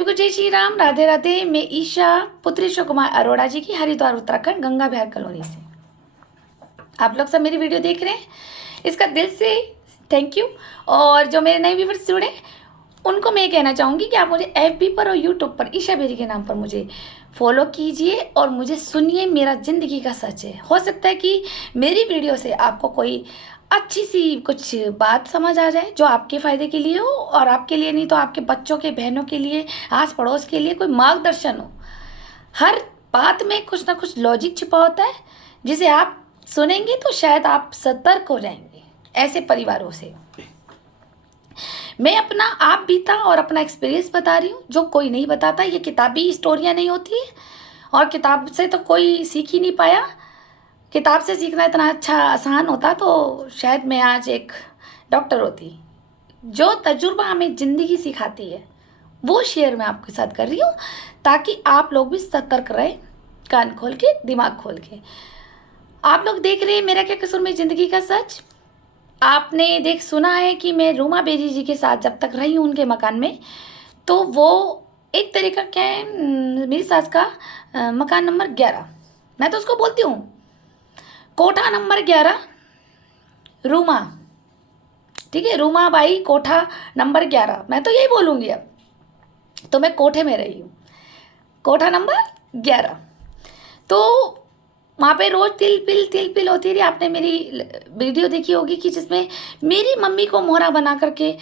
को जय श्री राम, राधे राधे। मैं ईशा पुत्री शिव कुमार अरोड़ा जी की हरिद्वार उत्तराखंड गंगा विहार कॉलोनी से आप लोग सब मेरी वीडियो देख रहे हैं, इसका दिल से थैंक यू। और जो मेरे नए व्यूवर्स जुड़े उनको मैं ये कहना चाहूँगी कि आप मुझे एफबी पर और यूट्यूब पर ईशा बेरी के नाम पर मुझे फॉलो कीजिए और मुझे सुनिए। मेरा ज़िंदगी का सच है। हो सकता है कि मेरी वीडियो से आपको कोई अच्छी सी कुछ बात समझ आ जाए जो आपके फ़ायदे के लिए हो, और आपके लिए नहीं तो आपके बच्चों के, बहनों के लिए, आस पड़ोस के लिए कोई मार्गदर्शन हो। हर बात में कुछ ना कुछ लॉजिक छिपा होता है जिसे आप सुनेंगे तो शायद आप सतर्क हो जाएंगे। ऐसे परिवारों से मैं अपना आप बीता और अपना एक्सपीरियंस बता रही हूँ जो कोई नहीं बताता। ये किताबी स्टोरियाँ नहीं होती है और किताब से तो कोई सीख ही नहीं पाया। किताब से सीखना इतना अच्छा आसान होता तो शायद मैं आज एक डॉक्टर होती। जो तजुर्बा हमें ज़िंदगी सिखाती है वो शेयर मैं आपके साथ कर रही हूँ ताकि आप लोग भी सतर्क रहें, कान खोल के, दिमाग खोल के। आप लोग देख रहे हैं मेरा क्या कसूर में ज़िंदगी का सच। आपने सुना है कि मैं रूमा बेरी जी के साथ जब तक रही हूँ उनके मकान में, तो वो एक तरीका क्या है, मेरी सास का मकान नंबर 11, मैं तो उसको बोलती हूँ कोठा नंबर 11 रूमा। ठीक है, रूमा बाई कोठा नंबर 11, मैं तो यही बोलूँगी अब। तो मैं कोठे में रही हूँ, कोठा नंबर 11। तो वहाँ पे रोज़ तिल पिल होती रही। आपने मेरी वीडियो देखी होगी कि जिसमें मेरी मम्मी को मोहरा बना करके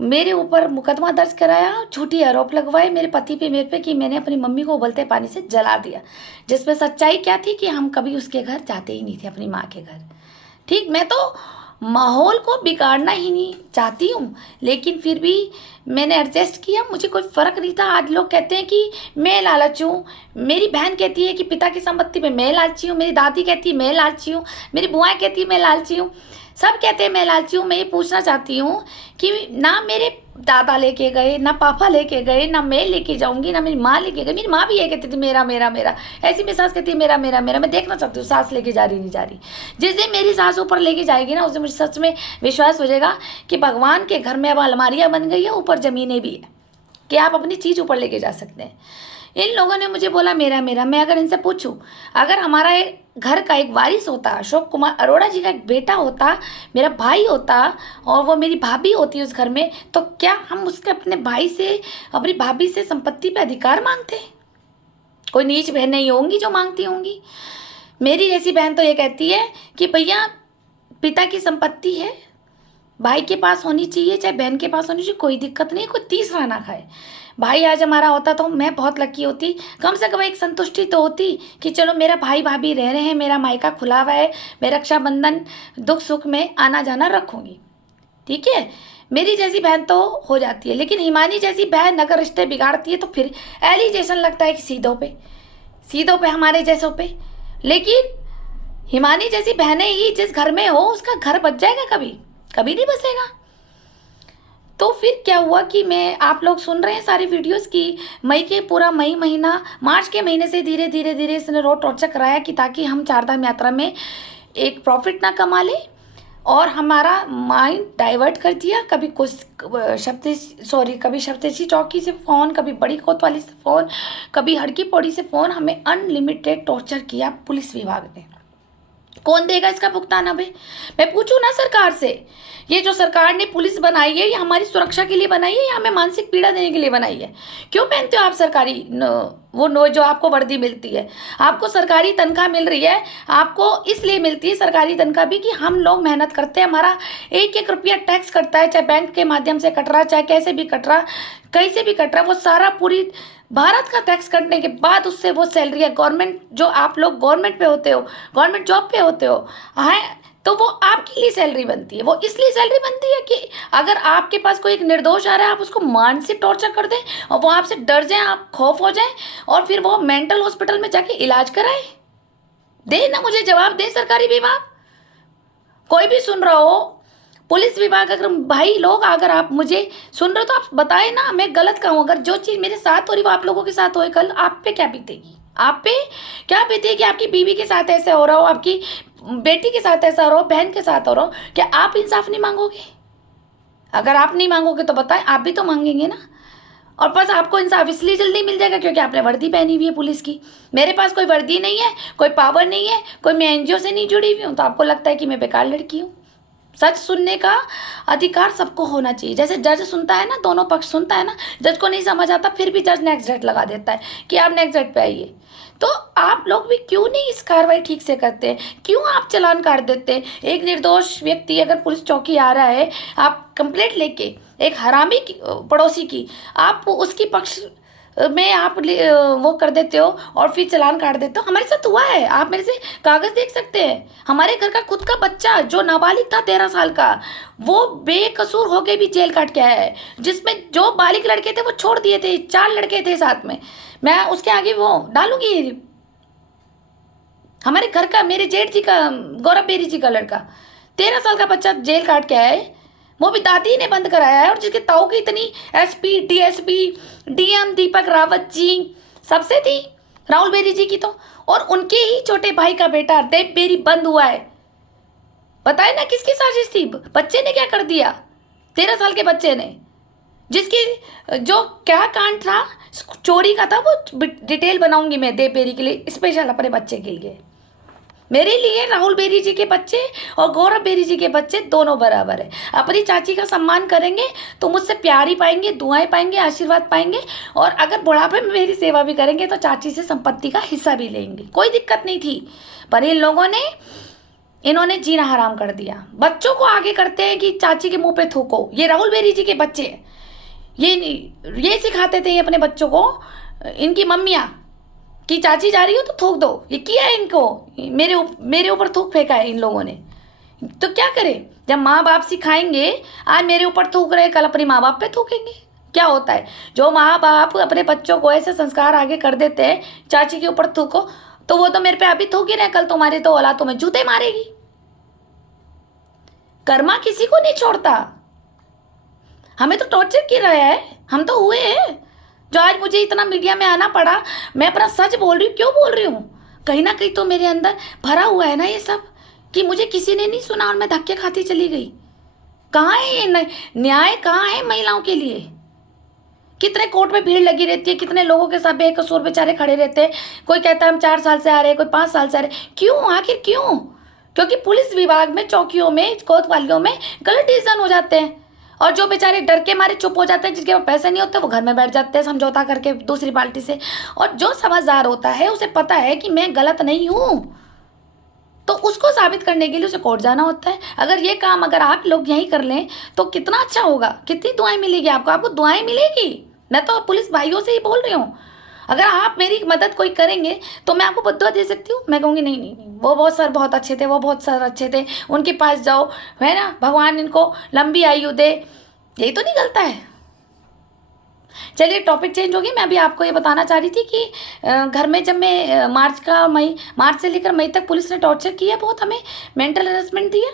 मेरे ऊपर मुकदमा दर्ज कराया, झूठी आरोप लगवाए मेरे पति पे, मेरे पे, कि मैंने अपनी मम्मी को उबलते पानी से जला दिया। जिसमें सच्चाई क्या थी कि हम कभी उसके घर जाते ही नहीं थे, अपनी माँ के घर। ठीक, मैं तो माहौल को बिगाड़ना ही नहीं चाहती हूँ, लेकिन फिर भी मैंने एडजस्ट किया, मुझे कोई फ़र्क नहीं था। आज लोग कहते हैं कि मैं लालची हूँ, मेरी बहन कहती है कि पिता की संपत्ति पे मैं लालची हूँ, मेरी दादी कहती है मैं लालची हूँ, मेरी बुआएं कहती है मैं लालची हूँ, सब कहते हैं मैं लालची हूँ। मैं ये पूछना चाहती हूँ कि ना मेरे दादा लेके गए, ना पापा लेके गए, ना मैं लेके जाऊंगी, ना मेरी माँ लेके गई। मेरी माँ भी ये कहती थी मेरा मेरा मेरा, ऐसी मेरी सास कहती है मेरा मेरा मेरा। मैं देखना चाहती हूँ सास लेके जा रही नहीं जा रही। जिस दिन मेरी सास ऊपर लेके जाएगी ना, उस दिन मुझे सच में विश्वास हो जाएगा कि भगवान के घर में अब अलमारियाँ बन गई है, ऊपर ज़मीनें भी है कि आप अपनी चीज़ ऊपर लेके जा सकते हैं। इन लोगों ने मुझे बोला मेरा मेरा। मैं अगर इनसे पूछूं, अगर हमारा घर का एक वारिस होता, अशोक कुमार अरोड़ा जी का एक बेटा होता, मेरा भाई होता, और वो मेरी भाभी होती उस घर में, तो क्या हम उसके अपने भाई से, अपनी भाभी से संपत्ति पे अधिकार मांगते? कोई नीच बहन नहीं होंगी जो मांगती होंगी। मेरी जैसी बहन तो ये कहती है कि भैया पिता की संपत्ति है, भाई के पास होनी चाहिए, चाहे बहन के पास होनी चाहिए, कोई दिक्कत नहीं, कोई तीसरा ना खाए। भाई आज हमारा होता तो मैं बहुत लकी होती, कम से कम एक संतुष्टि तो होती कि चलो मेरा भाई भाभी रह रहे हैं, मेरा मायका खुला हुआ है, मैं रक्षाबंधन दुख सुख में आना जाना रखूँगी। ठीक है, मेरी जैसी बहन तो हो जाती है, लेकिन हिमानी जैसी बहन अगर रिश्ते बिगाड़ती है तो फिर एलिगेशन लगता है कि सीधों पे हमारे जैसों पे। लेकिन हिमानी जैसी बहनें ही जिस घर में हो उसका घर बच जाएगा, कभी कभी नहीं बसेगा। तो फिर क्या हुआ कि मैं, आप लोग सुन रहे हैं सारी वीडियोस की मई के पूरा मई महीना, मार्च के महीने से धीरे धीरे धीरे इसने रोड टॉर्चर कराया कि ताकि हम चारधाम यात्रा में एक प्रॉफिट ना कमा ले, और हमारा माइंड डाइवर्ट कर दिया। कभी कभी सप्तऋषि चौकी से फ़ोन, कभी बड़ी कोतवाली से फ़ोन, कभी हड़की पौड़ी से फ़ोन। हमें अनलिमिटेड टॉर्चर किया पुलिस विभाग ने। कौन देगा इसका भुगतान? अबे मैं पूछूं ना सरकार से, ये जो सरकार ने पुलिस बनाई है ये हमारी सुरक्षा के लिए बनाई है या हमें मानसिक पीड़ा देने के लिए बनाई है? क्यों पहनते हो आप सरकारी जो आपको वर्दी मिलती है, आपको सरकारी तनख्वाह मिल रही है, आपको इसलिए मिलती है सरकारी तनख्वाह भी कि हम लोग मेहनत करते हैं, हमारा एक एक रुपया टैक्स कटता है, चाहे बैंक के माध्यम से कट रहा, चाहे कैसे भी कट रहा, कहीं से भी कट रहा, वो सारा पूरी भारत का टैक्स कटने के बाद उससे वो सैलरी है गवर्नमेंट, जो आप लोग गवर्नमेंट पे होते हो, गवर्नमेंट जॉब पे होते हो, है तो वो आपके लिए सैलरी बनती है। वो इसलिए सैलरी बनती है कि अगर आपके पास कोई एक निर्दोष आ रहा है, आप उसको मानसिक टॉर्चर कर दें और वो आपसे डर जाए, आप खौफ हो जाए, और फिर वो मेंटल हॉस्पिटल में जाके इलाज कराए। दे ना, मुझे जवाब दे सरकारी विभाग, कोई भी सुन रहा हो, पुलिस विभाग, अगर भाई लोग अगर आप मुझे सुन रहे हो तो आप बताएं ना मैं गलत कहूँ। अगर जो चीज़ मेरे साथ हो रही वो आप लोगों के साथ होए, कल आप पे क्या बीतेगी? आप पे क्या बीतेगी? आपकी बीवी के साथ ऐसे हो रहा हो, आपकी बेटी के साथ ऐसा हो रहा हो, बहन के साथ हो रहा हो, क्या आप इंसाफ नहीं मांगोगे? अगर आप नहीं मांगोगे तो बताएं, आप भी तो मांगेंगे ना। और बस आपको इंसाफ इसलिए जल्दी मिल जाएगा क्योंकि आपने वर्दी पहनी हुई है पुलिस की। मेरे पास कोई वर्दी नहीं है, कोई पावर नहीं है, कोई मैं एनजीओ से नहीं जुड़ी हुई हूँ, तो आपको लगता है कि मैं बेकार लड़की हूँ। सच सुनने का अधिकार सबको होना चाहिए। जैसे जज सुनता है ना, दोनों पक्ष सुनता है ना, जज को नहीं समझ आता फिर भी जज नेक्स्ट डेट लगा देता है कि आप नेक्स्ट डेट पे आइए। तो आप लोग भी क्यों नहीं इस कार्रवाई ठीक से करते हैं? क्यों आप चालान काट देते हैं? एक निर्दोष व्यक्ति अगर पुलिस चौकी आ रहा है, आप कंप्लेंट लेके एक हरामी पड़ोसी की, आप उसकी पक्ष में आप वो कर देते हो और फिर चालान काट देते हो। हमारे साथ हुआ है, आप मेरे से कागज देख सकते हैं। हमारे घर का खुद का बच्चा जो नाबालिग था 13 साल का, वो बेकसूर होके भी जेल काट के आया है, जिसमें जो बालिग लड़के थे वो छोड़ दिए थे, 4 लड़के थे साथ में। मैं उसके आगे वो डालूंगी। हमारे घर का, मेरे जेठ जी का, गौरव बेरी जी का लड़का 13 साल का बच्चा जेल काट के आया है, वो भी दादी ने बंद कराया है। और जिसके ताऊ की इतनी SP, DSP, DM Deepak Rawat ji सबसे थी, राहुल बेरी जी की तो, और उनके ही छोटे भाई का बेटा देव बेरी बंद हुआ है। बताए ना किसकी साजिश थी? बच्चे ने क्या कर दिया, 13 साल के बच्चे ने, जिसकी जो क्या कांड था चोरी का था, वो डिटेल बनाऊंगी मैं देव बेरी के लिए स्पेशल, अपने बच्चे के लिए। मेरे लिए राहुल बेरी जी के बच्चे और गौरव बेरी जी के बच्चे दोनों बराबर है। अपनी चाची का सम्मान करेंगे तो मुझसे प्यार ही पाएंगे, दुआएं पाएंगे, आशीर्वाद पाएंगे, और अगर बुढ़ापे में मेरी सेवा भी करेंगे तो चाची से संपत्ति का हिस्सा भी लेंगे, कोई दिक्कत नहीं थी। पर इन लोगों ने, इन्होंने जीना हराम कर दिया। बच्चों को आगे करते हैं कि चाची के मुंह पे थूको। ये राहुल बेरी जी के बच्चे हैं, ये सिखाते थे अपने बच्चों को, इनकी मम्मियाँ, कि चाची जा रही हो तो थूक दो। ये किया है इनको, मेरे ऊपर थूक फेंका है इन लोगों ने। तो क्या करें, जब माँ बाप सिखाएंगे, आज मेरे ऊपर थूक रहे, कल अपने माँ बाप पे थूकेंगे। क्या होता है, जो माँ बाप अपने बच्चों को ऐसे संस्कार आगे कर देते हैं, चाची के ऊपर थूको, तो वो तो मेरे पे अभी थूक ही रहे, कल तुम्हारे तो औलादों में जूते मारेगी। कर्मा किसी को नहीं छोड़ता। हमें तो टॉर्चर किया रहा है, हम तो हुए हैं। जो आज मुझे इतना मीडिया में आना पड़ा, मैं अपना सच बोल रही हूँ। क्यों बोल रही हूँ? कहीं ना कहीं तो मेरे अंदर भरा हुआ है ना ये सब, कि मुझे किसी ने नहीं सुना और मैं धक्के खाती चली गई। कहाँ है ये न्याय? कहाँ है महिलाओं के लिए? कितने कोर्ट में भीड़ लगी रहती है, कितने लोगों के साथ बेकसूर बेचारे खड़े रहते हैं। कोई कहता है हम 4 साल से आ रहे हैं, कोई 5 साल से आ रहे हैं। क्यों? आखिर क्यों? क्योंकि पुलिस विभाग में, चौकियों में, कोतवालियों में गलत डिसीजन हो जाते हैं, और जो बेचारे डर के मारे चुप हो जाते हैं, जिसके पास पैसे नहीं होते, वो घर में बैठ जाते हैं समझौता करके दूसरी पार्टी से। और जो समझदार होता है उसे पता है कि मैं गलत नहीं हूँ, तो उसको साबित करने के लिए उसे कोर्ट जाना होता है। अगर ये काम अगर आप लोग यहीं कर लें तो कितना अच्छा होगा। कितनी दुआएं मिलेगी आपको दुआएं मिलेगी। मैं तो पुलिस भाइयों से ही बोल रही हूँ, अगर आप मेरी मदद कोई करेंगे तो मैं आपको बद्दुआ दे सकती हूँ। मैं कहूँगी नहीं नहीं नहीं, वो बहुत सर बहुत अच्छे थे, वो बहुत सर अच्छे थे, उनके पास जाओ, है ना, भगवान इनको लंबी आयु दे, यही तो निकलता है। चलिए टॉपिक चेंज हो गया। मैं अभी आपको ये बताना चाह रही थी कि घर में जब मैं मार्च से लेकर मई तक पुलिस ने टॉर्चर किया, बहुत हमें मेंटल हरेसमेंट दिया।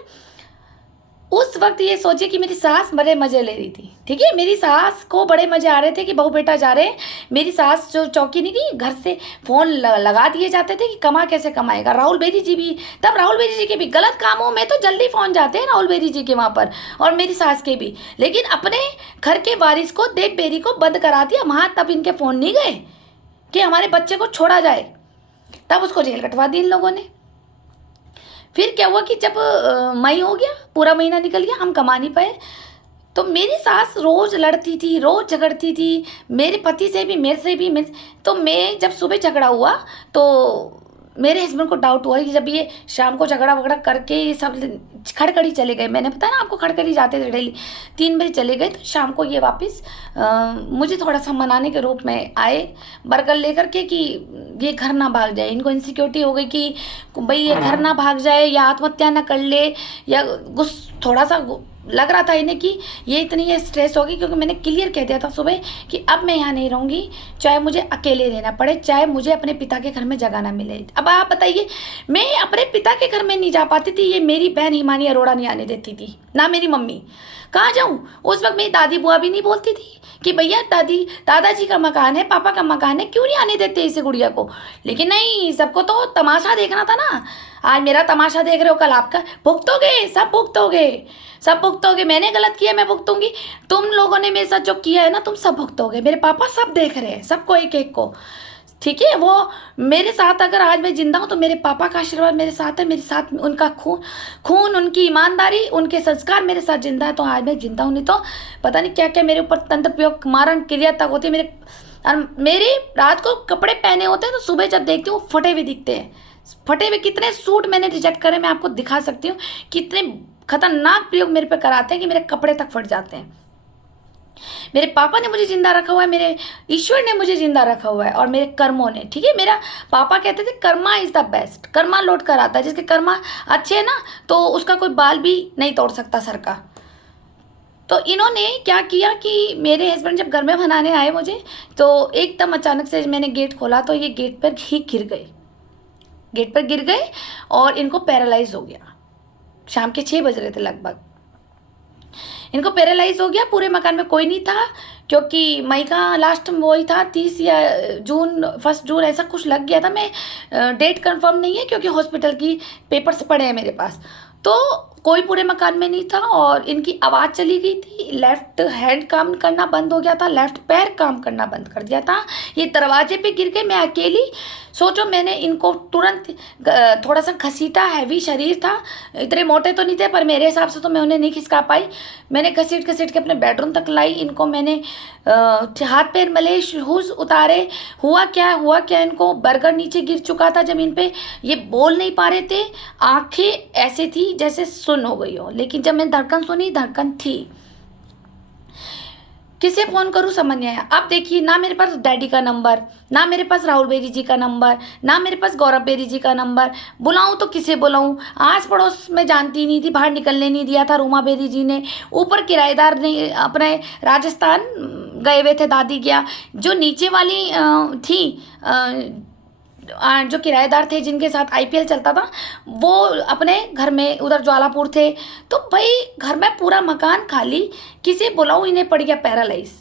उस वक्त ये सोचिए कि मेरी सास बड़े मज़े ले रही थी, ठीक है, मेरी सास को बड़े मज़े आ रहे थे कि बहू बेटा जा रहे हैं। मेरी सास जो चौकी नहीं गई, घर से फ़ोन लगा दिए जाते थे कि कमा कैसे कमाएगा। राहुल बेरी जी भी, तब राहुल बेरी जी के भी गलत कामों में तो जल्दी फ़ोन जाते हैं राहुल बेरी जी के वहाँ पर, और मेरी सास के भी। लेकिन अपने घर के वारिस को, देव बेरी को, बंद करा दिया वहाँ। तब इनके फ़ोन नहीं गए कि हमारे बच्चे को छोड़ा जाए, तब उसको जेल कटवा दी इन लोगों ने। फिर क्या हुआ कि जब मई हो गया, पूरा महीना निकल गया, हम कमा नहीं पाए, तो मेरी सास रोज़ लड़ती थी, रोज़ झगड़ती थी, मेरे पति से भी, मेरे से भी। तो मैं जब सुबह झगड़ा हुआ तो मेरे हस्बैंड को डाउट हुआ कि जब ये शाम को झगड़ा वगड़ा करके ये सब खड़खड़ी चले गए, मैंने बताया ना आपको खड़खड़ी जाते थे डेली, 3 बजे चले गए, तो शाम को ये वापस मुझे थोड़ा सा मनाने के रूप में आए, बर्गर लेकर के कि ये घर ना भाग जाए। इनको इनसिक्योरिटी हो गई कि भाई ये घर ना भाग जाए या आत्महत्या ना कर ले, या थोड़ा सा लग रहा था इन्हें कि ये इतनी ये स्ट्रेस होगी, क्योंकि मैंने क्लियर कह दिया था सुबह कि अब मैं यहाँ नहीं रहूँगी, चाहे मुझे अकेले रहना पड़े, चाहे मुझे अपने पिता के घर में जगह ना मिले। अब आप बताइए, मैं अपने पिता के घर में नहीं जा पाती थी, ये मेरी बहन हिमानी अरोड़ा नहीं आने देती थी। ना मेरी मम्मी। कहाँ जाऊँ? उस वक्त मेरी दादी बुआ भी नहीं बोलती थी कि भैया दादाजी का मकान है, पापा का मकान है, क्यों नहीं आने देते इसे गुड़िया को। लेकिन नहीं, सबको तो तमाशा देखना था ना। आज मेरा तमाशा देख रहे हो, कल आपका। भुगतोगे, सब भुगतोगे, सब भुगतोगे। मैंने गलत किया, मैं भुगतूंगी। तुम लोगों ने मेरे साथ जो किया है ना, तुम सब भुगतोगे। मेरे पापा सब देख रहे हैं, सबको, एक एक को, ठीक है। वो मेरे साथ, अगर आज मैं जिंदा हूँ तो मेरे पापा का आशीर्वाद मेरे साथ है, मेरे साथ उनका खून, उनकी ईमानदारी, उनके संस्कार मेरे साथ जिंदा है, तो आज मैं जिंदा हूँ। नहीं तो पता नहीं क्या क्या मेरे ऊपर तंत्र प्रयोग, मारण क्रिया तक होती है। मेरे रात को कपड़े पहने होते हैं तो सुबह जब देखती हूँ फटे हुए दिखते हैं। फटे हुए कितने सूट मैंने रिजेक्ट करे, मैं आपको दिखा सकती हूँ। कितने खतरनाक प्रयोग मेरे पे कराते हैं कि मेरे कपड़े तक फट जाते हैं। मेरे पापा ने मुझे जिंदा रखा हुआ है, मेरे ईश्वर ने मुझे जिंदा रखा हुआ है, और मेरे कर्मों ने, ठीक है। मेरा पापा कहते थे Karma is the best, Karma लौट कर आता है। जिसके कर्मा अच्छे है ना, तो उसका कोई बाल भी नहीं तोड़ सकता सर का। तो इन्होंने क्या किया कि मेरे हस्बैंड जब घर में बनाने आए मुझे, तो एकदम अचानक से मैंने गेट खोला तो ये गेट पर ही गिर गए, गेट पर गिर गए, और इनको पैरालाइज हो गया। शाम के 6 बज रहे थे लगभग, इनको पैरालाइज हो गया। पूरे मकान में कोई नहीं था, क्योंकि मई का लास्ट वही था, 30 या जून, 1 जून ऐसा कुछ लग गया था। मैं डेट कंफर्म नहीं है, क्योंकि हॉस्पिटल की पेपर्स पड़े हैं मेरे पास। तो कोई पूरे मकान में नहीं था, और इनकी आवाज़ चली गई थी। लेफ्ट हैंड काम करना बंद हो गया था, लेफ्ट पैर काम करना बंद कर दिया था। ये दरवाजे पे गिर गए, मैं अकेली। सोचो, मैंने इनको तुरंत थोड़ा सा घसीटा, हैवी शरीर था, इतने मोटे तो नहीं थे, पर मेरे हिसाब से तो मैं उन्हें नहीं खिसका पाई। मैंने घसीट घसीट के अपने बेडरूम तक लाई इनको। मैंने हाथ पैर मले, शूज उतारे। हुआ क्या, इनको बर्गर नीचे गिर चुका था ज़मीन पे। ये बोल नहीं पा रहे थे, आंखें ऐसे थी जैसे सुन्न हो गई हो। लेकिन जब मैंने धड़कन सुनी, धड़कन थी। किसे फ़ोन करूँ समझ नहीं आया। अब देखिए, ना मेरे पास डैडी का नंबर, ना मेरे पास राहुल बेरी जी का नंबर, ना मेरे पास गौरव बेरी जी का नंबर। बुलाऊं तो किसे बुलाऊं? आस पड़ोस में जानती नहीं थी, बाहर निकलने नहीं दिया था रूमा बेरी जी ने। ऊपर किराएदार ने अपने राजस्थान गए हुए थे, दादी गया। जो नीचे वाली थी, जो किराएदार थे जिनके साथ IPL चलता था, वो अपने घर में उधर ज्वालापुर थे। तो भाई घर में पूरा मकान खाली, किसे बुलाऊं? इन्हें पड़ गया पैरालाइज।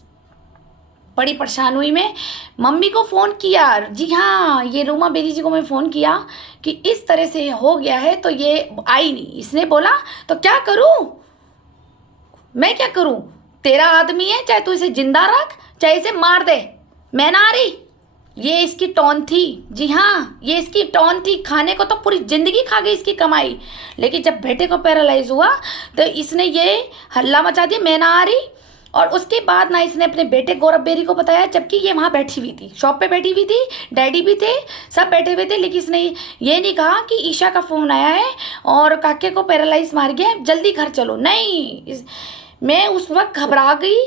बड़ी परेशान हुई मैं, मम्मी को फ़ोन किया। जी हाँ, ये रूमा बेरी जी को मैं फ़ोन किया कि इस तरह से हो गया है, तो ये आई नहीं। इसने बोला तो क्या करूं, मैं क्या करूं? तेरा आदमी है, चाहे तू इसे जिंदा रख, चाहे इसे मार दे, मैं ना आ रही। ये इसकी टोन थी। जी हाँ, ये इसकी टोन थी। खाने को तो पूरी जिंदगी खा गई इसकी कमाई, लेकिन जब बेटे को पैरालाइज हुआ तो इसने ये हल्ला मचा दिया, मैं ना आ रही। और उसके बाद ना इसने अपने बेटे गौरव बेरी को बताया, जबकि ये वहाँ बैठी हुई थी, शॉप पे बैठी हुई थी, डैडी भी थे, सब बैठे हुए थे। लेकिन इसने ये नहीं कहा कि ईशा का फ़ोन आया है और काके को पैरालाइज मार गया, जल्दी घर चलो। नहीं, मैं उस वक्त घबरा गई।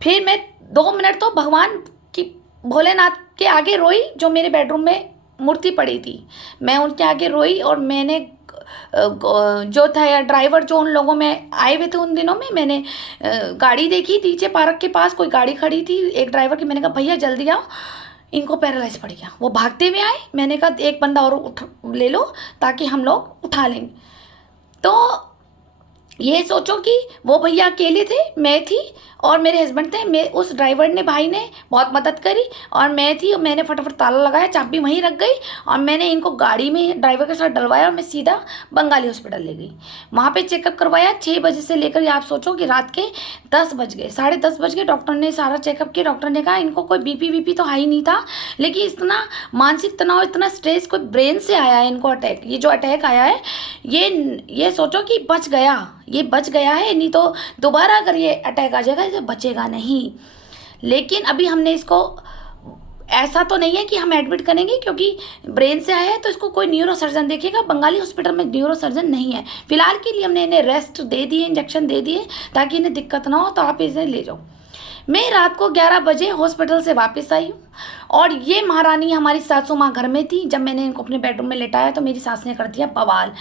फिर मैं 2 मिनट तो भगवान की, भोलेनाथ के आगे रोई, जो मेरे बेडरूम में मूर्ति पड़ी थी। मैं उनके आगे रोई, और मैंने जो था ड्राइवर, जो उन लोगों में आए हुए थे उन दिनों में, मैंने गाड़ी देखी नीचे पार्क के पास, कोई गाड़ी खड़ी थी एक ड्राइवर की। मैंने कहा भैया जल्दी आओ, इनको पैरालाइज पड़ गया। वो भागते हुए आए। मैंने कहा एक बंदा और ले लो ताकि हम लोग उठा लेंगे। तो ये सोचो कि वो भैया अकेले थे, मैं थी और मेरे हस्बैंड थे। मैं, उस ड्राइवर ने, भाई ने बहुत मदद करी, और मैं थी, और मैंने फटाफट ताला लगाया, चाबी वहीं रख गई, और मैंने इनको गाड़ी में ड्राइवर के साथ डलवाया, और मैं सीधा बंगाली हॉस्पिटल ले गई। वहाँ पे चेकअप करवाया 6 बजे से लेकर, आप सोचो कि रात के 10 बज गए, 10:30 बज गए। डॉक्टर ने सारा चेकअप किया। डॉक्टर ने कहा इनको कोई BP तो हाई नहीं था, लेकिन इतना मानसिक तनाव, इतना स्ट्रेस, कोई ब्रेन से आया है इनको अटैक। ये जो अटैक आया है, ये सोचो कि बच गया, ये बच गया है, नहीं तो दोबारा अगर ये अटैक आ जाएगा तो बचेगा नहीं। लेकिन अभी हमने इसको, ऐसा तो नहीं है कि हम एडमिट करेंगे, क्योंकि ब्रेन से आया है तो इसको कोई न्यूरो सर्जन देखेगा। बंगाली हॉस्पिटल में न्यूरो सर्जन नहीं है। फिलहाल के लिए हमने इन्हें रेस्ट दे दिए, इंजेक्शन दे दिए, ताकि इन्हें दिक्कत ना हो। तो आप इसे ले जाओ। मैं रात को 11 बजे हॉस्पिटल से वापस आई हूँ और ये महारानी हमारी सासू माँ घर में थी। जब मैंने इनको अपने बेडरूम में लेटाया तो मेरी सास ने कर दिया बवाल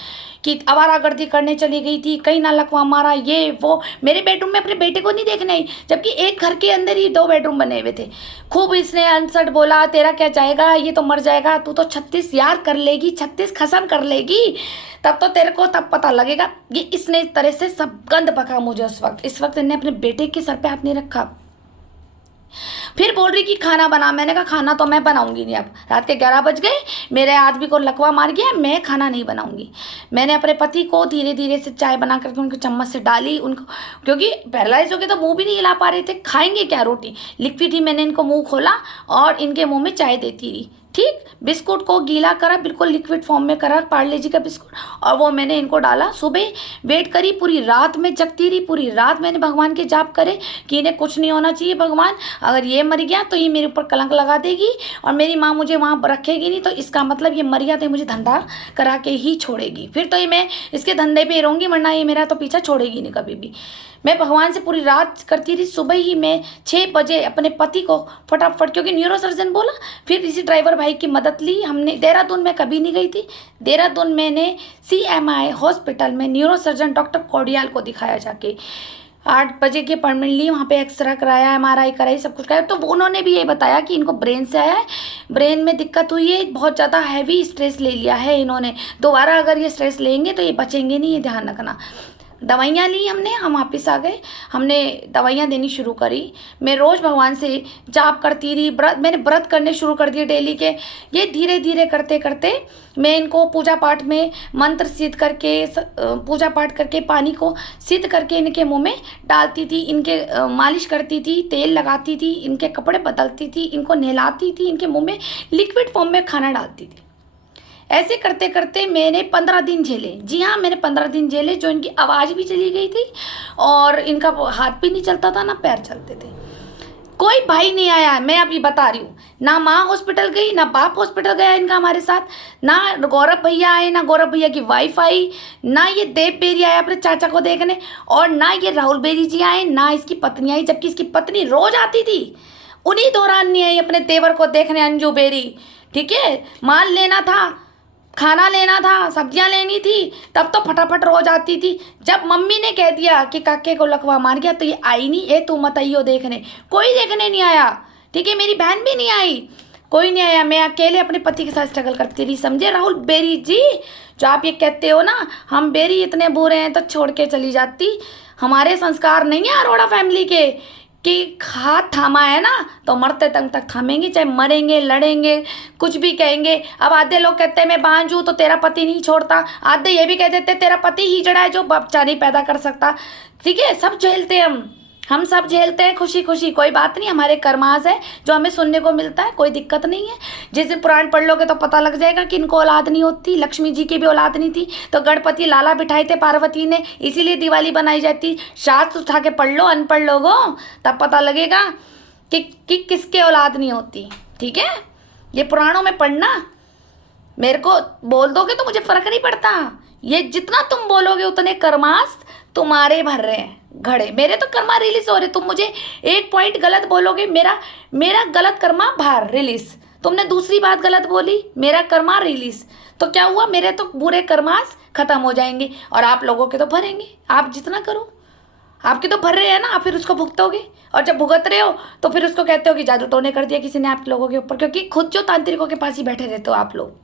कि आवारागर्दी करने चली गई थी, कहीं ना लकवा मारा, ये वो। मेरे बेडरूम में अपने बेटे को नहीं देखने आई, जबकि एक घर के अंदर ही 2 बेडरूम बने हुए थे। खूब इसने अनसठ बोला, तेरा क्या जाएगा, ये तो मर जाएगा, तू तो 36 यार कर लेगी, 36 खत्म कर लेगी, तब तो तेरे को तब पता लगेगा। ये इसने इस तरह से सब गंद बका मुझे उस वक्त। इस वक्त इन्हें अपने बेटे के सर पे हाथ नहीं रखा। फिर बोल रही कि खाना बना। मैंने कहा खाना तो मैं बनाऊंगी नहीं, अब रात के 11 बज गए, मेरे आदमी को लकवा मार गया, मैं खाना नहीं बनाऊंगी। मैंने अपने पति को धीरे धीरे से चाय बना करके उनको चम्मच से डाली, उनको क्योंकि पैरालाइज हो गए तो मुंह भी नहीं हिला पा रहे थे, खाएंगे क्या रोटी, लिक्विड ही। मैंने इनको मुंह खोला और इनके मुंह में चाय देती रही। ठीक, बिस्कुट को गीला करा, बिल्कुल लिक्विड फॉर्म में करा, पार्ले जी का बिस्कुट, और वो मैंने इनको डाला। सुबह वेट करी, पूरी रात में जगती रही, पूरी रात मैंने भगवान के जाप करे कि इन्हें कुछ नहीं होना चाहिए। भगवान, अगर ये मर गया तो ये मेरे ऊपर कलंक लगा देगी और मेरी माँ मुझे वहाँ रखेगी नहीं, तो इसका मतलब ये मर गया तो ये मुझे धंधा करा के ही छोड़ेगी। फिर तो ये मैं इसके धंधे पे रहूँगी, वरना ये मेरा तो पीछा छोड़ेगी नहीं कभी भी। मैं भगवान से पूरी रात करती रही। सुबह ही मैं 6 बजे अपने पति को फटाफट, क्योंकि न्यूरो सर्जन बोला, फिर इसी ड्राइवर भाई की मदद ली हमने। देहरादून में कभी नहीं गई थी, देहरादून मैंने CMI हॉस्पिटल में न्यूरो सर्जन डॉक्टर कोडियाल को दिखाया जाके। 8 बजे की अपॉइंटमेंट ली, वहाँ पे एक्सरे कराया, MRI कराई, सब कुछ कराया। तो उन्होंने भी ये बताया कि इनको ब्रेन से आया है, ब्रेन में दिक्कत हुई है, बहुत ज़्यादा हैवी स्ट्रेस ले लिया है इन्होंने, दोबारा अगर ये स्ट्रेस लेंगे तो ये बचेंगे नहीं, ये ध्यान रखना। दवाइयाँ ली हमने, हम वापस आ गए, हमने दवाइयाँ देनी शुरू करी। मैं रोज़ भगवान से जाप करती रही, मैंने व्रत करने शुरू कर दिए डेली के। ये धीरे धीरे करते करते मैं इनको पूजा पाठ में मंत्र सिद्ध करके, पूजा पाठ करके, पानी को सिद्ध करके इनके मुंह में डालती थी, इनके मालिश करती थी, तेल लगाती थी, इनके कपड़े बदलती थी, इनको नहलाती थी, इनके मुँह में लिक्विड फॉर्म में खाना डालती थी। ऐसे करते करते मैंने 15 दिन झेले। जी हाँ, मैंने 15 दिन झेले, जो इनकी आवाज़ भी चली गई थी और इनका हाथ भी नहीं चलता था, ना पैर चलते थे। कोई भाई नहीं आया, मैं अभी बता रही हूँ, ना माँ हॉस्पिटल गई, ना बाप हॉस्पिटल गया इनका हमारे साथ, ना गौरव भैया आए, ना गौरव भैया की वाइफ आई, ना ये देव बेरी आया अपने चाचा को देखने, और ना ये राहुल बेरी जी आए, ना इसकी पत्नी आई, जबकि इसकी पत्नी रोज आती थी। उन्हीं दौरान नहीं आई अपने देवर को देखने, अंजू बेरी। ठीक है, माल लेना था, खाना लेना था, सब्जियां लेनी थी, तब तो फटाफट रोज आती थी। जब मम्मी ने कह दिया कि काके को लकवा मार गया तो ये आई नहीं। ए तू मत आइयो देखने, कोई देखने नहीं आया। ठीक है, मेरी बहन भी नहीं आई, कोई नहीं आया। मैं अकेले अपने पति के साथ स्ट्रगल करती रही, समझे राहुल बेरी जी। जो आप ये कहते हो ना हम बेरी इतने बुरे हैं तो छोड़ के चली जाती, हमारे संस्कार नहीं है अरोड़ा फैमिली के कि हाथ थामा है ना तो मरते तक थामेंगे, चाहे मरेंगे, लड़ेंगे, कुछ भी कहेंगे। अब आधे लोग कहते हैं मैं बांझू तो तेरा पति नहीं छोड़ता, आधे ये भी कह देते तेरा पति ही जड़ा है जो बच्चा नहीं पैदा कर सकता। ठीक है, सब झेलते हैं हम सब झेलते हैं खुशी खुशी, कोई बात नहीं, हमारे कर्मास है जो हमें सुनने को मिलता है, कोई दिक्कत नहीं है। जिस दिन पुराण पढ़ लोगे तो पता लग जाएगा कि इनको औलाद नहीं होती, लक्ष्मी जी की भी औलाद नहीं थी तो गणपति लाला बिठाए थे पार्वती ने, इसीलिए दिवाली बनाई जाती। शास्त्र उठा के पढ़ लो अनपढ़ लोगों, तब पता लगेगा कि किसके औलाद नहीं होती। ठीक है, ये पुराणों में पढ़ना, मेरे को बोल दोगे तो मुझे फर्क नहीं पड़ता। ये जितना तुम बोलोगे उतने कर्मास तुम्हारे भर रहे हैं घड़े, मेरे तो कर्मा रिलीज हो रहे। तुम मुझे 1 पॉइंट गलत बोलोगे, मेरा गलत कर्मा बाहर रिलीज, तुमने दूसरी बात गलत बोली, मेरा कर्मा रिलीज, तो क्या हुआ, मेरे तो बुरे कर्मास खत्म हो जाएंगे और आप लोगों के तो भरेंगे। आप जितना करो, आपके तो भर रहे हैं ना, आप फिर उसको भुगतोगे, और जब भुगत रहे हो तो फिर उसको कहते हो कि जादू टोने कर दिया किसी ने आप लोगों के ऊपर, क्योंकि खुद जो तांत्रिकों के पास ही बैठे रहते हो आप लोग।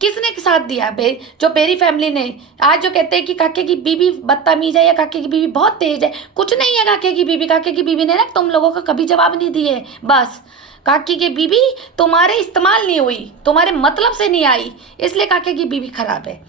किसने साथ दिया जो बेरी फैमिली ने। आज जो कहते हैं कि काके की बीबी बदतमीज है या काके की बीबी बहुत तेज है, कुछ नहीं है काके की बीबी ने ना तुम लोगों का कभी जवाब नहीं दिए। बस काकी की बीबी तुम्हारे इस्तेमाल नहीं हुई, तुम्हारे मतलब से नहीं आई, इसलिए काके की बीबी खराब है।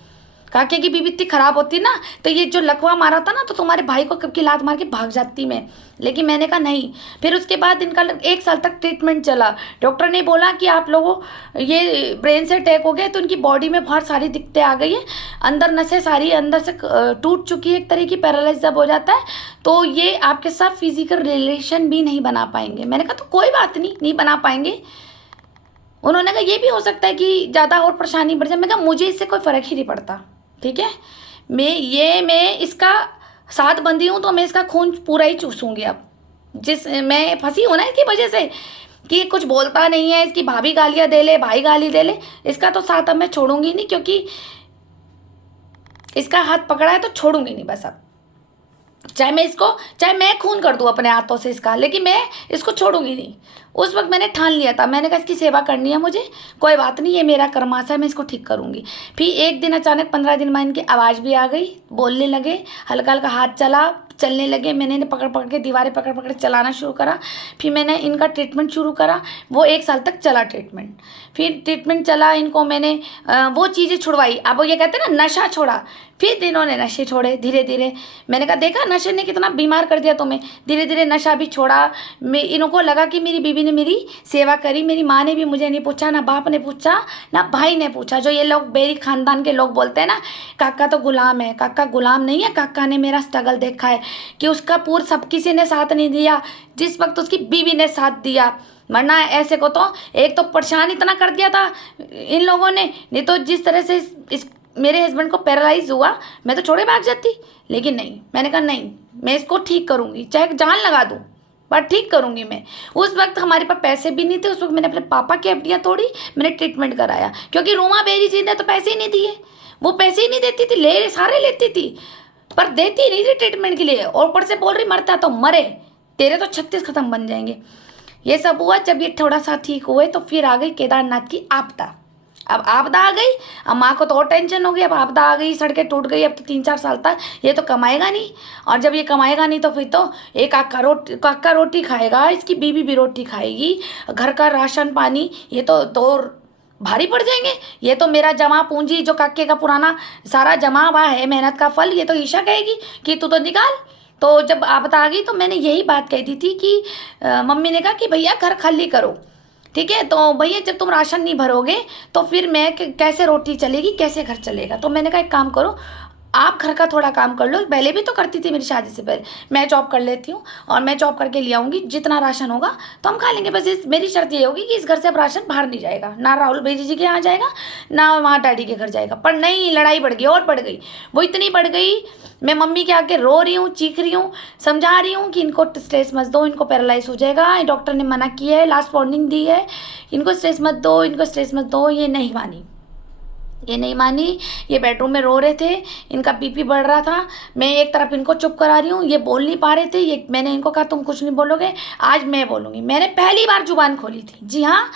काके की बीबी इतनी खराब होती ना तो ये जो लकवा मारा था ना तो तुम्हारे भाई को कब की लात मार के भाग जाती मैं, लेकिन मैंने कहा नहीं। फिर उसके बाद इनका 1 साल तक ट्रीटमेंट चला। डॉक्टर ने बोला कि आप लोगों ये ब्रेन से अटैक हो गया, तो इनकी बॉडी में बहुत सारी दिक्कतें आ गई है, अंदर नसें सारी अंदर से टूट चुकी है, एक तरह की पैरालाइज जब हो जाता है तो ये आपके साथ फिजिकल रिलेशन भी नहीं बना पाएंगे। मैंने कहा तो कोई बात नहीं बना पाएंगे। उन्होंने कहा ये भी हो सकता है कि ज़्यादा और परेशानी बढ़ जाए। मैं कहा मुझे इससे कोई फ़र्क ही नहीं पड़ता। ठीक है, मैं इसका साथ बंदी हूँ तो मैं इसका खून पूरा ही चूसूंगी अब, जिस मैं फंसी हूँ ना इसकी वजह से कि कुछ बोलता नहीं है, इसकी भाभी गालियाँ दे ले, भाई गाली दे ले, इसका तो साथ अब मैं छोड़ूंगी नहीं, क्योंकि इसका हाथ पकड़ा है तो छोड़ूंगी नहीं बस अब। चाहे मैं खून कर दूं अपने हाथों से इसका, लेकिन मैं इसको छोड़ूंगी नहीं। उस वक्त मैंने ठान लिया था, मैंने कहा इसकी सेवा करनी है मुझे, कोई बात नहीं, ये मेरा कर्माशा है, मैं इसको ठीक करूंगी। फिर एक दिन अचानक 15 दिन में इनकी आवाज़ भी आ गई, बोलने लगे, हल्का हल्का हाथ चला, चलने लगे। मैंने इन्हें पकड़ पकड़ के, दीवारें पकड़ पकड़ चलाना शुरू करा। फिर मैंने इनका ट्रीटमेंट शुरू करा, वो 1 साल तक चला ट्रीटमेंट। फिर ट्रीटमेंट चला, इनको मैंने वो चीज़ें छुड़वाई। अब वो ये कहते हैं ना, नशा छोड़ा। फिर इन्होंने नशे छोड़े धीरे धीरे। मैंने कहा देखा नशे ने कितना बीमार कर दिया तुम्हें। धीरे धीरे नशा भी छोड़ा। इनको लगा कि मेरी बीवी ने मेरी सेवा करी, मेरी माँ ने भी मुझे नहीं पूछा, ना बाप ने पूछा, ना भाई ने पूछा। जो ये लोग बेरी खानदान के लोग बोलते हैं ना, काका तो गुलाम है, काका गुलाम नहीं है। काका ने मेरा स्ट्रगल देखा है कि उसका पूरा सब किसी ने साथ नहीं दिया, जिस वक्त उसकी बीवी ने साथ दिया। वरना ऐसे को तो एक तो परेशान इतना कर दिया था इन लोगों ने, नहीं तो जिस तरह से इस मेरे हस्बैंड को पैरालाइज हुआ, मैं तो छोड़े भाग जाती। लेकिन नहीं, मैंने कहा नहीं, मैं इसको ठीक करूँगी, चाहे जान लगा दूँ, पर ठीक करूँगी मैं। उस वक्त हमारे पास पैसे भी नहीं थे। उस वक्त मैंने अपने पापा की एफडियाँ तोड़ी, मैंने ट्रीटमेंट कराया, क्योंकि रूमा बेरी जी ने तो पैसे ही नहीं दिए। वो पैसे ही नहीं देती थी, ले सारे लेती थी, पर देती नहीं थी ट्रीटमेंट के लिए। और ऊपर से बोल रही मरता तो मरे, तेरे तो 36 खत्म बन जाएंगे। ये सब हुआ। जब ये थोड़ा सा ठीक हुए तो फिर आ गई केदारनाथ की आपदा। अब आपदा आ गई, अब माँ को तो और टेंशन हो गई। अब आपदा आ गई, सड़कें टूट गई। अब तो 3-4 साल तक ये तो कमाएगा नहीं, और जब ये कमाएगा नहीं तो फिर तो एक काका रोटी खाएगा, इसकी बीवी भी रोटी खाएगी, घर का राशन पानी ये तो भारी पड़ जाएंगे। ये तो मेरा जमा पूंजी जो काके का पुराना सारा जमा हुआ है, मेहनत का फल, ये तो ईशा कहेगी कि तू तो निकाल। तो जब आपदा आ गई तो मैंने यही बात कही थी कि मम्मी ने कहा कि भैया घर खाली करो, ठीक है। तो भैया जब तुम राशन नहीं भरोगे तो फिर मैं कैसे रोटी चलेगी, कैसे घर चलेगा। तो मैंने कहा एक काम करो, आप घर का थोड़ा काम कर लो। पहले भी तो करती थी मेरी शादी से पहले, मैं जॉब कर लेती हूँ और मैं जॉब करके ले आऊँगी, जितना राशन होगा तो हम खा लेंगे। बस मेरी शर्त ये होगी कि इस घर से अब राशन बाहर नहीं जाएगा, ना राहुल बेरी जी के यहाँ जाएगा, ना वहाँ डैडी के घर जाएगा। पर नहीं, लड़ाई बढ़ गई और बढ़ गई। वो इतनी बढ़ गई, मैं मम्मी के आगे रो रही हूँ, चीख रही हूँ, समझा रही हूँ कि इनको स्ट्रेस मत दो, इनको पैरालाइज हो जाएगा, डॉक्टर ने मना किया है, लास्ट वार्निंग दी है, इनको स्ट्रेस मत दो, इनको स्ट्रेस मत दो। ये नहीं मानी, ये नहीं मानी। ये बेडरूम में रो रहे थे, इनका बीपी बढ़ रहा था। मैं एक तरफ इनको चुप करा रही हूँ, ये बोल नहीं पा रहे थे। ये मैंने इनको कहा तुम कुछ नहीं बोलोगे, आज मैं बोलूँगी। मैंने पहली बार जुबान खोली थी, जी हाँ,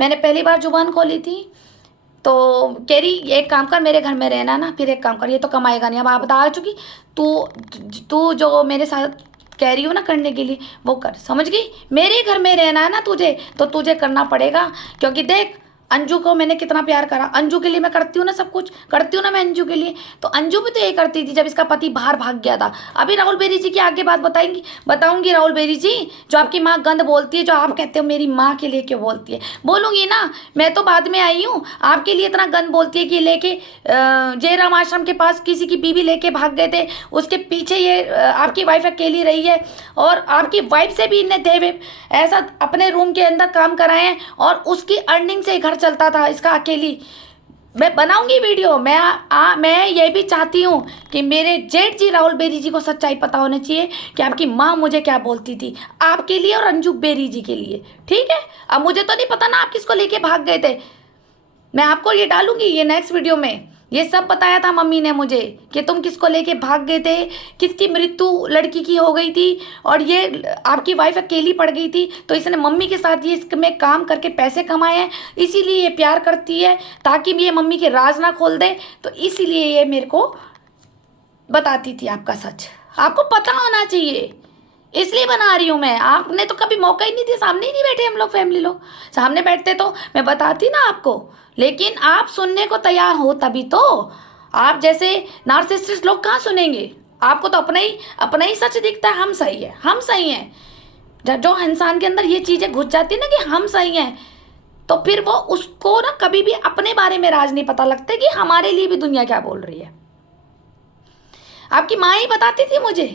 मैंने पहली बार जुबान खोली थी। तो कह रही एक काम कर, मेरे घर में रहना ना, फिर एक काम कर, ये तो कमाएगा नहीं, अब आपदा आ चुकी, तू जो मेरे साथ कह रही हो ना करने के लिए वो कर। समझ गई, मेरे घर में रहना है ना तुझे, तो तुझे करना पड़ेगा। क्योंकि देख अंजू को मैंने कितना प्यार करा, अंजू के लिए मैं करती हूँ ना, सब कुछ करती हूँ ना मैं अंजू के लिए। तो अंजू भी तो यही करती थी जब इसका पति बाहर भाग गया था। अभी राहुल बेरी जी की आगे बात बताऊंगी राहुल बेरी जी, जो आपकी माँ गंद बोलती है, जो आप कहते हो मेरी माँ के लिए क्यों बोलती है, बोलूँगी ना। मैं तो बाद में आई हूँ, आपके लिए इतना गंद बोलती है कि लेके जयराम आश्रम के पास किसी की बीवी लेके भाग गए थे, उसके पीछे ये आपकी वाइफ अकेली रही है, और आपकी वाइफ से भी इन्हें देवे ऐसा अपने रूम के अंदर काम कराए हैं, और उसकी अर्निंग से घर चलता था इसका अकेली। मैं बनाऊंगी वीडियो। मैं ये भी चाहती हूँ कि मेरे जेठ जी राहुल बेरी जी को सच्चाई पता होनी चाहिए कि आपकी माँ मुझे क्या बोलती थी, आपके लिए और अंजू बेरी जी के लिए, ठीक है। अब मुझे तो नहीं पता ना आप किसको लेके भाग गए थे, मैं आपको ये डालूंगी ये नेक्स्ट वीडियो में। ये सब बताया था मम्मी ने मुझे कि तुम किसको लेके भाग गए थे, किसकी मृत्यु लड़की की हो गई थी, और ये आपकी वाइफ अकेली पड़ गई थी, तो इसने मम्मी के साथ ये इसमें काम करके पैसे कमाए हैं, इसीलिए ये प्यार करती है, ताकि ये मम्मी के राज ना खोल दे। तो इसीलिए ये मेरे को बताती थी आपका सच, आपको पता होना चाहिए, इसलिए बना रही हूँ मैं। आपने तो कभी मौका ही नहीं दिया, सामने ही नहीं बैठे हम लोग, फैमिली लोग सामने बैठते तो मैं बताती ना आपको, लेकिन आप सुनने को तैयार हो तभी तो। आप जैसे नार्सिसिस्ट लोग कहाँ सुनेंगे, आपको तो अपना ही सच दिखता है, हम सही है, हम सही हैं। जब जो इंसान के अंदर ये चीज़ें घुस जाती है ना कि हम सही हैं, तो फिर वो उसको ना कभी भी अपने बारे में राज नहीं पता लगता कि हमारे लिए भी दुनिया क्या बोल रही है। आपकी माँ ही बताती थी मुझे,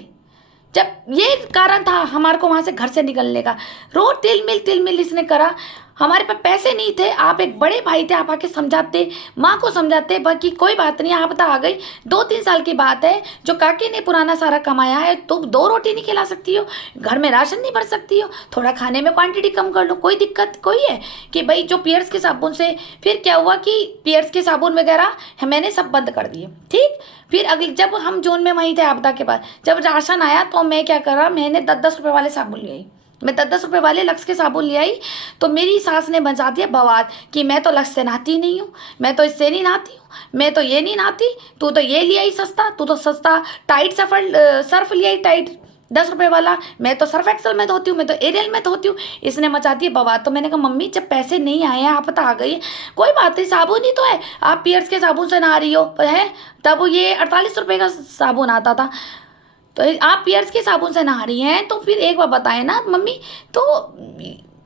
जब ये कारण था हमारे को वहाँ से घर से निकलने का, रोज तिल मिल इसने करा। हमारे पास पैसे नहीं थे, आप एक बड़े भाई थे, आप आके समझाते, माँ को समझाते, बाकी कोई बात नहीं, आपदा आ गई, 2-3 साल की बात है, जो काकी ने पुराना सारा कमाया है, तुम 2 रोटी नहीं खिला सकती हो, घर में राशन नहीं भर सकती हो, थोड़ा खाने में क्वांटिटी कम कर लो, कोई दिक्कत कोई है कि भाई जो पियर्स के साबुन से, फिर क्या हुआ कि पियर्स के साबुन वगैरह मैंने सब बंद कर दिए, ठीक। फिर अगले जब हम जून में वहीं थे आपदा के बाद, जब राशन आया तो मैं क्या करा, मैंने 10-10 रुपये वाले साबुन ले आई, मैं 10-10 रुपये वाले लक्स के साबुन ले आई। तो मेरी सास ने बचा दिया बवाल कि मैं तो लक्स से नहाती नहीं हूँ, मैं तो इससे नहीं नहाती हूँ, मैं तो ये नहीं नहाती, तू तो ये ले आई सस्ता, तू तो सस्ता टाइट सर्फ ले आई टाइट 10 रुपये वाला, मैं तो सर्फ एक्सल में धोती हूँ, मैं तो एरियल में धोती हूँ, इसने मचा दिया बवाल। तो मैंने कहा मम्मी जब पैसे नहीं आए हैं, आप तो आ गई है, कोई बात नहीं, साबुन ही तो है, आप पियर्स के साबुन से नहा रही हो है, तब ये 48 रुपये का साबुन आता था, तो आप पियर्स के साबुन से नहा रही हैं, तो फिर एक बार बताएं ना मम्मी, तो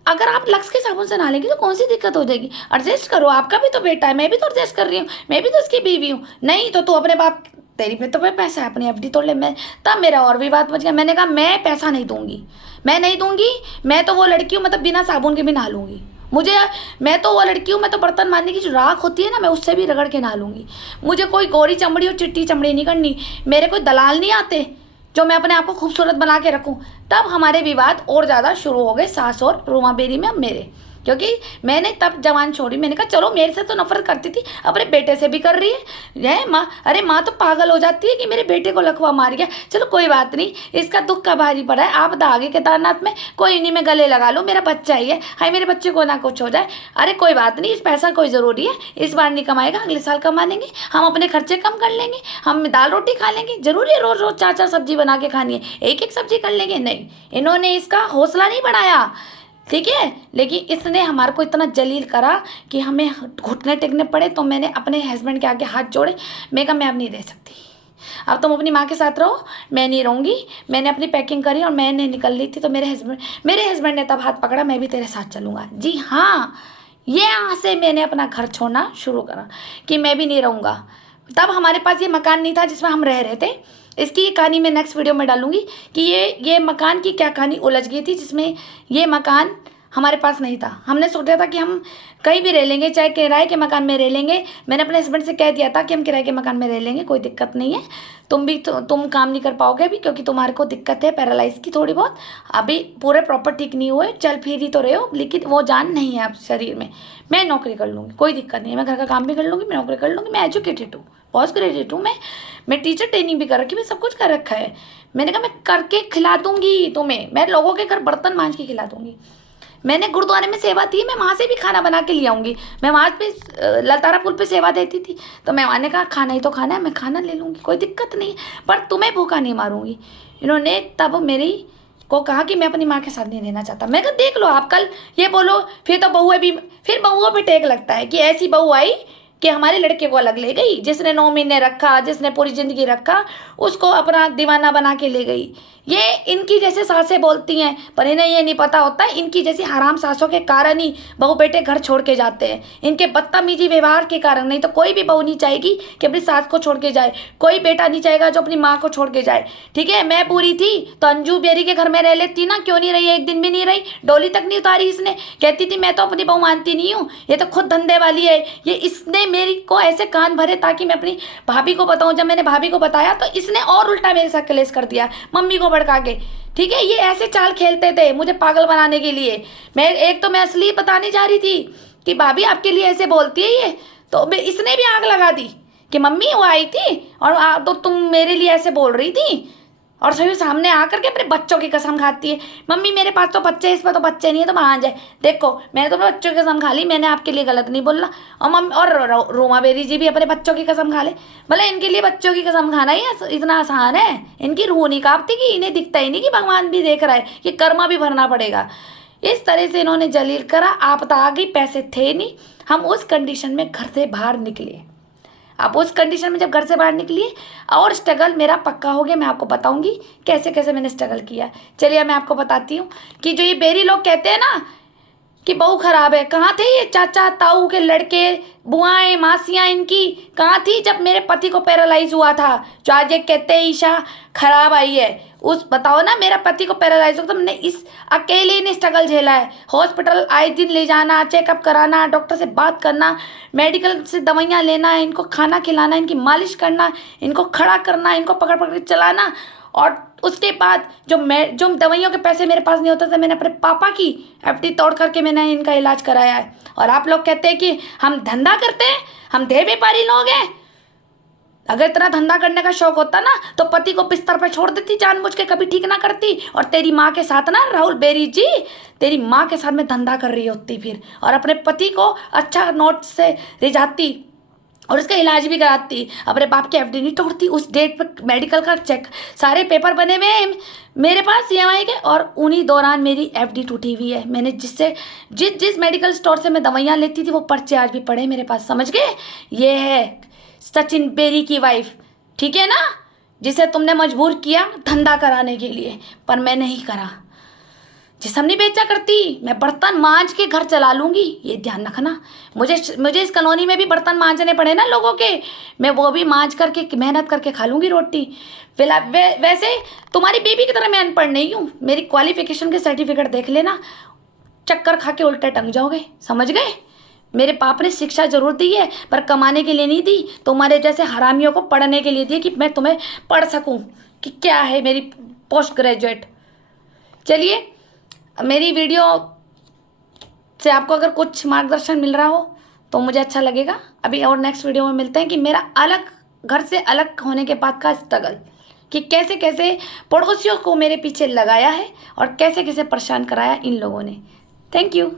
अगर आप लक्स के साबुन से नहा लेंगी तो कौन सी दिक्कत हो जाएगी, एडजस्ट करो, आपका भी तो बेटा है, मैं भी तो एडजस्ट कर रही हूँ, मैं भी तो उसकी बीवी हूँ। नहीं तो तू अपने बाप, तेरी पे तो मैं पैसा है, अपनी एफडी तोड़ ले। मैं तब मेरा और भी बात बच गया, मैंने कहा मैं पैसा नहीं दूंगी, मैं नहीं दूंगी, मैं तो वो लड़की हूँ, मतलब बिना साबुन के भी नहा लूँगी, मुझे, मैं तो वो लड़की हूँ, मैं तो बर्तन मारने की जो राख होती है ना, मैं उससे भी रगड़ के नहा लूँगी, मुझे कोई गोरी चमड़ी और चिट्टी चमड़ी नहीं करनी, मेरे कोई दलाल नहीं आते जो मैं अपने आप को खूबसूरत बना के रखूं। तब हमारे विवाद और ज़्यादा शुरू हो गए सास और रूमा बेरी में, अब मेरे, क्योंकि मैंने तब जवान छोड़ी, मैंने कहा चलो मेरे से तो नफरत करती थी, अपने बेटे से भी कर रही है माँ, अरे माँ तो पागल हो जाती है कि मेरे बेटे को लकवा मार गया, चलो कोई बात नहीं, इसका दुख का भारी पड़ा है, आप दागे केदारनाथ में, कोई नहीं, मैं गले लगा लो, मेरा बच्चा ही है, हाय मेरे बच्चे को ना कुछ हो जाए, अरे कोई बात नहीं, इस पैसा कोई ज़रूरी है, इस बार नहीं कमाएगा, अगले साल कमा लेंगे, हम अपने खर्चे कम कर लेंगे, हम दाल रोटी खा लेंगे, जरूरी है रोज़ रोज़ 4-4 सब्जी बना के खानी है, एक सब्जी कर लेंगे, नहीं, इन्होंने इसका हौसला नहीं बढ़ाया, ठीक है। लेकिन इसने हमारे को इतना जलील करा कि हमें घुटने टेकने पड़े, तो मैंने अपने हस्बैंड के आगे हाथ जोड़े, मैं कहा मैं अब नहीं रह सकती, अब तुम अपनी माँ के साथ रहो, मैं नहीं रहूँगी। मैंने अपनी पैकिंग करी और मैंने निकल ली थी, तो मेरे हस्बैंड ने तब हाथ पकड़ा, मैं भी तेरे साथ चलूँगा। जी हाँ, ये यहाँ से मैंने अपना घर छोड़ना शुरू करा कि मैं भी नहीं रहूँगा। तब हमारे पास ये मकान नहीं था जिसमें हम रह रहे थे, इसकी कहानी मैं नेक्स्ट वीडियो में डालूंगी कि ये मकान की क्या कहानी उलझ गई थी, जिसमें ये मकान हमारे पास नहीं था। हमने सोचा था कि हम कहीं भी रह लेंगे, चाहे किराए के मकान में रह लेंगे। मैंने अपने हस्बैंड से कह दिया था कि हम किराए के मकान में रह लेंगे, कोई दिक्कत नहीं है, तुम काम नहीं कर पाओगे अभी, क्योंकि तुम्हारे को दिक्कत है पैरालाइज की थोड़ी बहुत, अभी पूरे प्रॉपर ठीक नहीं हुए, चल फिर ही तो रहे हो, लेकिन वो जान नहीं है आप शरीर में। मैं नौकरी कर लूँगी, कोई दिक्कत नहीं है, मैं घर का काम भी कर लूँगी, मैं नौकरी कर लूँगी, मैं एजुकेटेड हूँ, पोस्ट ग्रेजुएट हूँ, मैं टीचर ट्रेनिंग भी कर रखी, मैं सब कुछ कर रखा है। मैंने कहा मैं करके खिला दूंगी तुम्हें, मैं लोगों के घर बर्तन मांझ के खिला दूंगी। मैंने गुरुद्वारे में सेवा दी, मैं वहाँ से भी खाना बना के ले आऊँगी। मैं वहाँ पे लतारा पुल पे सेवा देती थी, तो मैं वहाँ ने कहा खाना ही तो खाना है, मैं खाना ले लूँगी, कोई दिक्कत नहीं, पर तुम्हें भूखा नहीं मारूंगी। इन्होंने तब मेरी को कहा कि मैं अपनी माँ के साथ नहीं रहना चाहता। मैं कहा देख लो, आप कल ये बोलो, फिर तो बहुएं भी, फिर बहुओं पे टेक लगता है कि ऐसी बहू आई कि हमारे लड़के को अलग ले गई, जिसने 9 महीने रखा, जिसने पूरी ज़िंदगी रखा, उसको अपना दीवाना बना के ले गई। ये इनकी जैसे सासें बोलती हैं, पर इन्हें ये नहीं पता होता है इनकी जैसी हराम सासों के कारण ही बहू बेटे घर छोड़ के जाते हैं, इनके बदतमीजी व्यवहार के कारण। नहीं तो कोई भी बहू नहीं चाहेगी कि अपनी सास को छोड़ के जाए, कोई बेटा नहीं चाहेगा जो अपनी माँ को छोड़ के जाए, ठीक है। मैं पूरी थी तो अंजू बेरी के घर में रह लेती ना, क्यों नहीं रही, एक दिन भी नहीं रही, डोली तक नहीं उतारी इसने। कहती थी मैं तो अपनी बहू मानती नहीं हूँ, ये तो खुद धंधे वाली है। ये इसने मेरी को ऐसे कान भरे ताकि मैं अपनी भाभी को बताऊँ। जब मैंने भाभी को बताया तो इसने और उल्टा मेरे साथ कलेश कर दिया, मम्मी को भड़का के, ठीक है। ये ऐसे चाल खेलते थे मुझे पागल बनाने के लिए। मैं असली बताने जा रही थी कि भाभी आपके लिए ऐसे बोलती है ये, तो इसने भी आग लगा दी कि मम्मी वो आई थी और तो तुम मेरे लिए ऐसे बोल रही थी, और सभी सामने आकर के अपने बच्चों की कसम खाती है। मम्मी मेरे पास तो बच्चे, इस पर तो बच्चे नहीं है, तो मान जाए, देखो मैंने तो अपने बच्चों की कसम खा ली, मैंने आपके लिए गलत नहीं बोला। और मम्मी और रोमा बेरी जी भी अपने बच्चों की कसम खा ले, भले इनके लिए बच्चों की कसम खाना ही इतना आसान है, इनकी रूह नहीं कांपती कि इन्हें दिखता ही नहीं कि भगवान भी देख रहा है, कि कर्मा भी भरना पड़ेगा। इस तरह से इन्होंने जलील करा। आपदा आ गई, पैसे थे नहीं, हम उस कंडीशन में घर से बाहर निकले। आप उस कंडीशन में जब घर से बाहर निकलिए और स्ट्रगल मेरा पक्का हो गया, मैं आपको बताऊंगी कैसे कैसे मैंने स्ट्रगल किया। चलिए मैं आपको बताती हूँ कि जो ये बेरी लोग कहते हैं ना कि बहू खराब है। कहाँ थे ये चाचा ताऊ के लड़के, बुआएं मासियाँ इनकी कहाँ थी जब मेरे पति को पैरालाइज हुआ था? जो आज ये कहते हैं ईशा खराब आई है, उस बताओ ना, मेरा पति को पैरालाइज हुआ तो मैंने इस अकेले ने स्ट्रगल झेला है। हॉस्पिटल आए दिन ले जाना, चेकअप कराना, डॉक्टर से बात करना, मेडिकल से दवाइयाँ लेना, इनको खाना खिलाना, इनकी मालिश करना, इनको खड़ा करना, इनको पकड़ पकड़ के चलाना। और उसके बाद जो दवाइयों के पैसे मेरे पास नहीं होते थे, मैंने अपने पापा की एफडी तोड़ करके मैंने इनका इलाज कराया है। और आप लोग कहते हैं कि हम धंधा करते हैं, हम देह व्यापारी लोग हैं। अगर इतना धंधा करने का शौक होता ना तो पति को बिस्तर पर छोड़ देती, जानबूझ के कभी ठीक ना करती। और तेरी माँ के साथ ना राहुल बेरी जी, तेरी माँ के साथ में धंधा कर रही होती फिर, और अपने पति को अच्छा नोट से रिझाती और उसका इलाज भी कराती। अपने बाप की एफडी नहीं तोड़ती। उस डेट पर मेडिकल का चेक सारे पेपर बने हुए हैं मेरे पास EMI के, और उन्हीं दौरान मेरी एफडी टूटी हुई है। मैंने जिस मेडिकल स्टोर से मैं दवाइयाँ लेती थी वो पर्चे आज भी पड़े मेरे पास, समझ गए? ये है सचिन बेरी की वाइफ, ठीक है ना, जिसे तुमने मजबूर किया धंधा कराने के लिए, पर मैं नहीं करा। जिसम नहीं बेचा करती, मैं बर्तन मांज के घर चला लूँगी, ये ध्यान रखना। मुझे इस कॉलोनी में भी बर्तन मांजने पड़े ना लोगों के, मैं वो भी मांज करके मेहनत करके खा लूँगी रोटी। फिलहाल वैसे तुम्हारी बेबी की तरह मैं अनपढ़ नहीं हूँ। मेरी क्वालिफिकेशन के सर्टिफिकेट देख लेना, चक्कर खा के उल्टे टंग जाओगे, समझ गए? मेरे बाप ने शिक्षा जरूर दी है पर कमाने के लिए नहीं दी, तुम्हारे जैसे हरामियों को पढ़ने के लिए दी कि मैं तुम्हें पढ़ सकूं कि क्या है मेरी पोस्ट ग्रेजुएट। चलिए, मेरी वीडियो से आपको अगर कुछ मार्गदर्शन मिल रहा हो तो मुझे अच्छा लगेगा। अभी और नेक्स्ट वीडियो में मिलते हैं कि मेरा अलग घर से अलग होने के बाद का स्ट्रगल, कि कैसे कैसे पड़ोसियों को मेरे पीछे लगाया है और कैसे कैसे परेशान कराया इन लोगों ने। Thank you.